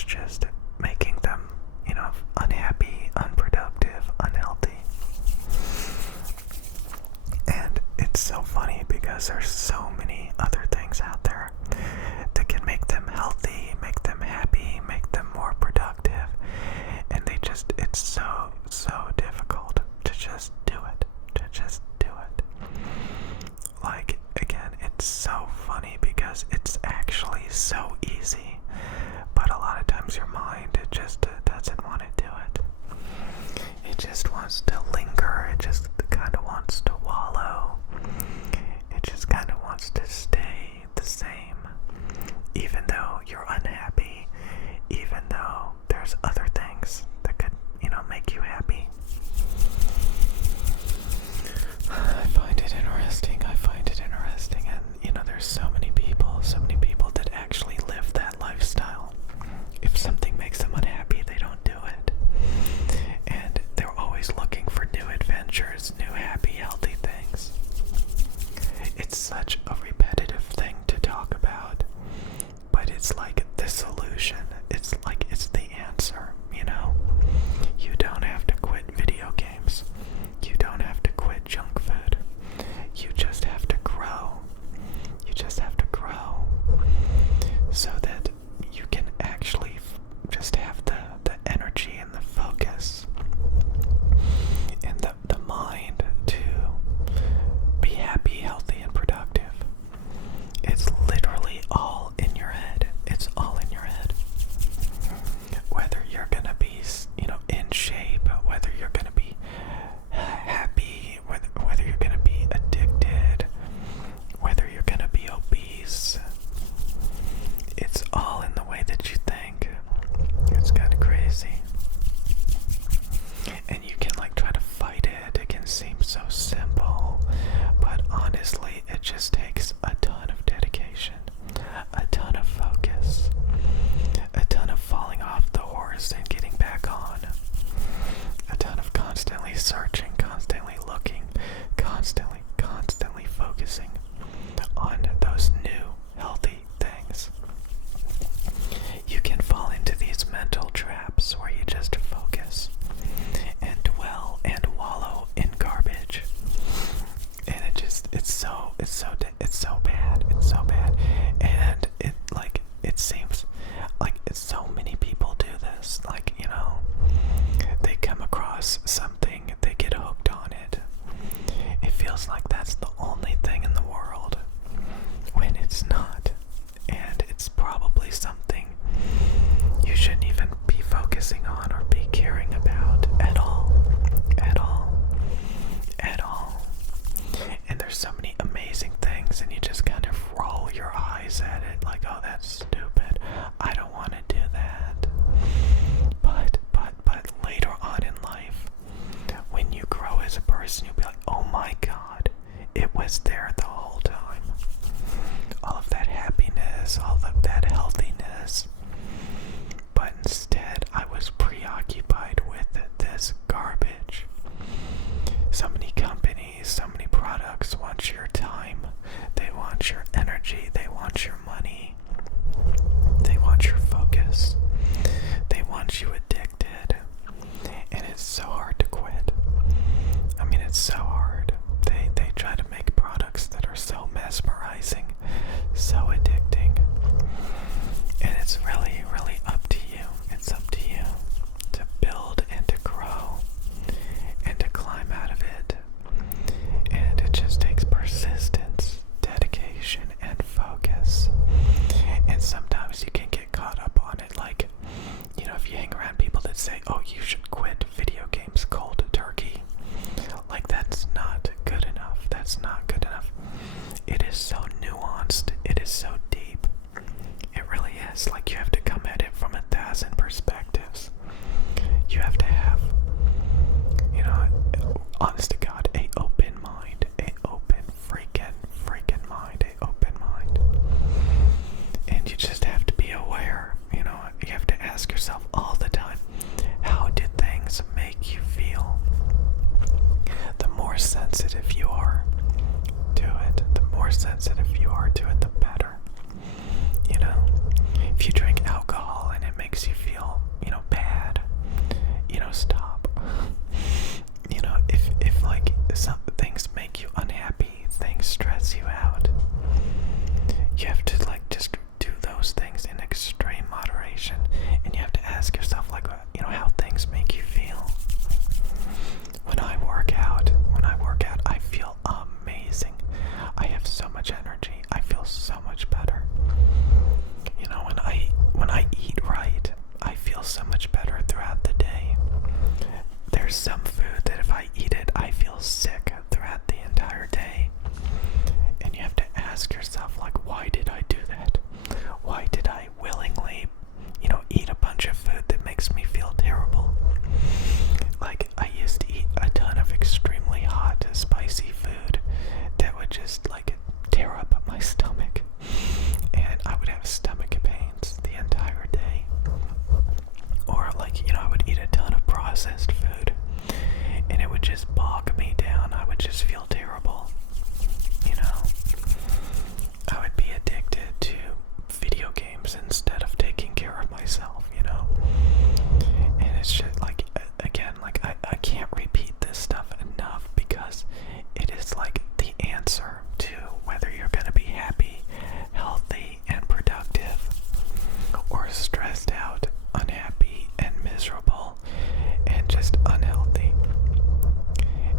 it's just making them, unhappy, unproductive, unhealthy. And it's so funny because there's so many other things out there that can make them healthy, make them happy, make them more productive. And it's so difficult to just do it. Like, again, it's so funny because it's actually so easy. But a lot of times your mind, it just doesn't want to do it. It just wants to linger. It just kind of wants to wallow. It just kind of wants to stay the same. Even though you're unhappy, even though there's other things that could, make you happy. I find it interesting. And, there's so many people that actually live that lifestyle. If something makes them unhappy, they don't do it. And they're always looking for new adventures, new happy, healthy things. It's such a repetitive thing to talk about, but it's like the solution. It's like it's the answer, You don't have to quit video games. You don't have to quit junk food. You just have to grow. So that you can actually just have the energy and the focus and the mind to be happy, healthy, and productive. It's literally all in your head. It's all in your head. Whether you're gonna be, in shape, whether you're gonna be happy, whether you're gonna be addicted, whether you're gonna be obese, it's all in the way that you think. It's kind of crazy. And you can try to fight it. It can seem so simple, but honestly, it just takes a ton of dedication, a ton of focus, a ton of falling off the horse and getting back on, a ton of constantly searching, constantly looking, constantly focusing on those new healthy things. You can fall into these mental traps where you just focus and dwell and wallow in garbage, and it's so bad, and it seems like so many people do this. They come across something, they get hooked on it. It feels like that's the only thing in the world, when it's not. And it's probably something you shouldn't even be focusing on or be caring about at all. And there's so many amazing things, and you just kind of roll your eyes at it like, oh, that's stupid. I don't want to do that. But later on in life, when you grow as a person, you'll be like, oh my God, it was there the whole time. All of that happiness, all of that healthiness. But instead, I was preoccupied with this garbage. So many companies, so many products want your time. They want your energy. They want your money. They want your focus. They want you addicted. And it's so hard to quit. I mean, it's so hard. They try to make products that are so mesmerizing, so addicting. And it's really, really up to you. It's up to you to build and to grow and to climb out of it. And it just takes persistence, dedication, and focus. And sometimes you can get caught up on it. If you hang around people that say, oh, you should quit video games cold turkey, that's not good enough. That's not good enough. It is so nuanced. It is so deep. It really is. You have to come at it from 1,000 perspectives. You have to have, honest to God, a open mind. A open freaking mind. A open mind. And you just have to be aware. You have to ask yourself all the time, how did things make you feel? The more sensitive you are to it, the more sensitive you are to it, the better. If you drink alcohol and it makes you stop. If like some things make you unhappy, things stress you out, you have to like just do those things in extreme moderation, and you have to ask yourself like, how things make you feel. When I work out, I feel amazing. I have so much energy. I feel so much better. When I eat right, I feel so much better throughout the day. There's some food that if I eat it, I feel sick throughout the entire day. And you have to ask yourself, like, why did I do that? Why did I willingly, eat a bunch of food that makes me feel terrible? Like, I used to eat a ton of extremely hot, spicy food that would just, like, tear up my stomach. And I would have stomach pains the entire day. Or, like, I would eat a ton of processed food, and it would just bog me down. I would just feel terrible. I would be addicted to video games instead of taking care of myself, And it's just like, again, like I can't repeat this stuff enough because it is like the answer to whether you're going to be happy, healthy, and productive, or stressed out, unhappy, and miserable, and just unhealthy.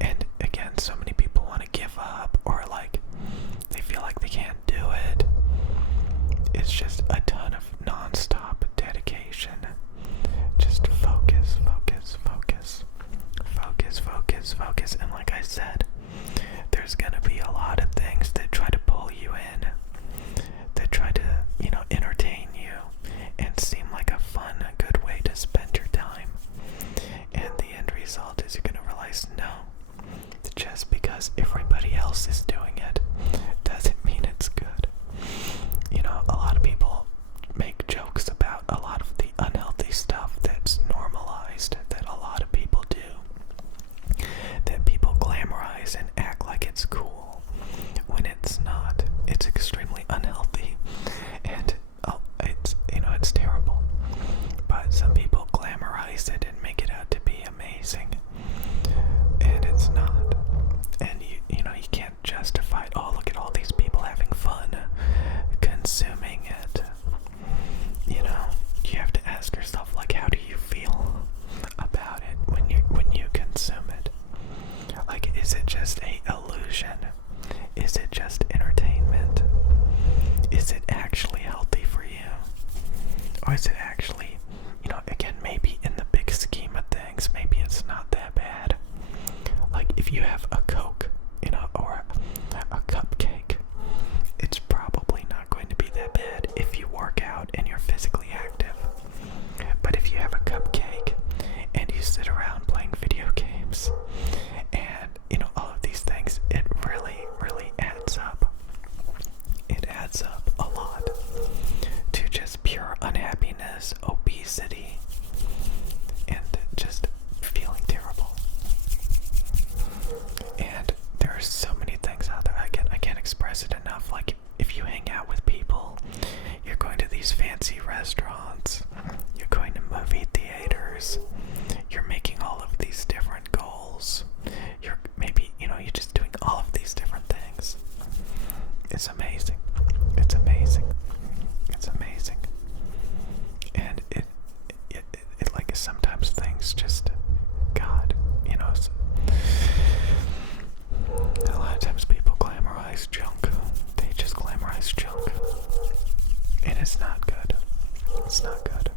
And again, so many people want to give up, or like they feel like they can't do it. It's just a ton of non-stop dedication. Just focus, focus, focus, focus, focus, focus. And like I said, there's gonna be a lot of things that try to pull you in, that try to, entertain you and seem like a fun, a good way to spend your time. And the end result is you're gonna realize, no, just because everybody else is doing it doesn't mean it's good. A lot of people make jokes about a lot of the unhealthy stuff that's normalized, that a lot of people do, that people glamorize and act like it's cool when it's not. It's extremely unhealthy, and it's terrible. But some people glamorize it and make it out to be amazing, and it's not. And you can't justify it. Oh, look at all these people having fun consuming it. You have to ask yourself, like, how do you feel about it when you consume it? Like, is it just a illusion? Is it just entertainment? Is it actually healthy for you? Or is it actually, again, maybe in the big scheme of things, maybe it's not that bad. Like, if you have a Coke, or a cupcake, it's probably not going to be that bad if you work out and you're physically active. But if you have a cupcake and you sit around playing video games and, all of these things, it really, really adds up. It adds up a lot to just pure unhappiness, obesity, and just feeling terrible. And there are so many things out there. I can't express it enough. Like, if you hang out with people, you're going to these fancy restaurants, you're going to movie theaters, you're making all of these different goals, you're maybe, you're just doing all of these different things. It's amazing. It's amazing. It's amazing. And it like, sometimes things just, God, a lot of times people glamorize junk. They just glamorize junk. And it's not good. It's not good.